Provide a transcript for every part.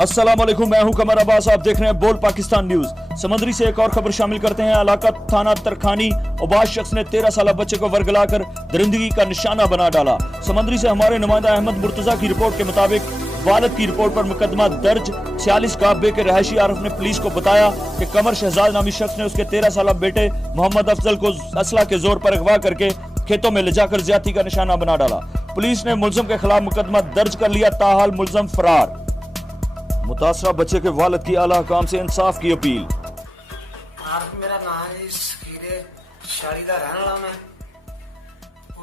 अस्सलाम वालेकुम, मैं हूं कमर अब्बास। आप देख रहे हैं बोल पाकिस्तान न्यूज। समंदरी से एक और खबर शामिल करते हैं। इलाका थाना तरखानी उबाद शख्स ने 13 साल बच्चे को वर्गलाकर दरिंदगी का निशाना बना डाला। समंदरी से हमारे नुमाइंदा अहमद मुर्तजा की रिपोर्ट के मुताबिक वालिद की रिपोर्ट पर मुकदमा दर्ज 46 गाबे के रहायशी आरफ ने पुलिस को बताया कि कमर शहजाद नामी शख्स ने उसके 13 साल बेटे मोहम्मद अफजल को असला के जोर पर अगवा करके खेतों में ले जाकर ज्यादती का निशाना बना डाला। पुलिस ने मुलजम के खिलाफ मुकदमा दर्ज कर लिया, ताहाल मुलजम फरार। मुतासरा बच्चे के वालिद की आला हुकाम से इंसाफ की अपील। मेरा नाम है जी सखीरे शाली का रहने वाला मैं।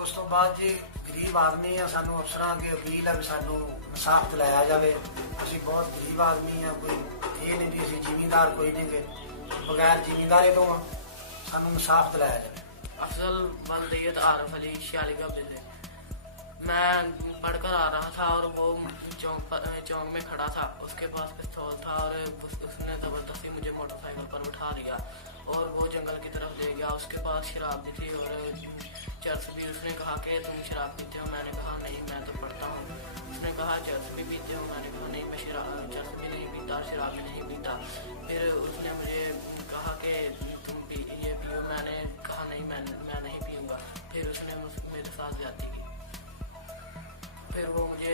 उस तो बाद जी गरीब आदमी है, सानू अफसरां अगे अपील है कि सानू इंसाफ दिलाया जाए। असीं बहुत गरीब आदमी है, कोई ये नहीं जी असीं जिमींदार कोई नहीं के बगैर जिमींदारे तो सानू इंसाफ दिलाया जाए। अफजल बलदियत आरफ अली 46 का बिल। मैं पढ़कर आ रहा था और वो चौक में खड़ा था। उसके पास पिस्तौल था और उसने जबरदस्ती मुझे मोटरसाइकिल पर उठा लिया और वो जंगल की तरफ ले गया। उसके पास शराब भी थी और चर्च भी। उसने कहा कि तुम शराब पीते हो? मैंने कहा नहीं, मैं तो पढ़ता हूँ। उसने कहा चर्च भी पीते हो? मैंने कहा नहीं, मैं चर्च भी नहीं पीता, शराब भी नहीं पीता। फिर उसने मुझे कहा कि तुम ये पियो। मैंने कहा नहीं, मैं नहीं पीऊँगा। फिर उसने मेरे साथ जाती की। फिर वो मुझे